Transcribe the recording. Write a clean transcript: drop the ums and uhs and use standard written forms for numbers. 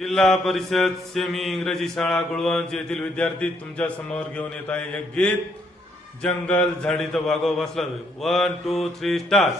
जिल्हा परिषद सेमी इंग्रजी शाळा गुळवंच येथील विद्यार्थी तुमच्या समोर घेऊन येत आहे एक गीत. जंगल झाडीत वाघो बसला. 1 2 3 स्टार्ट.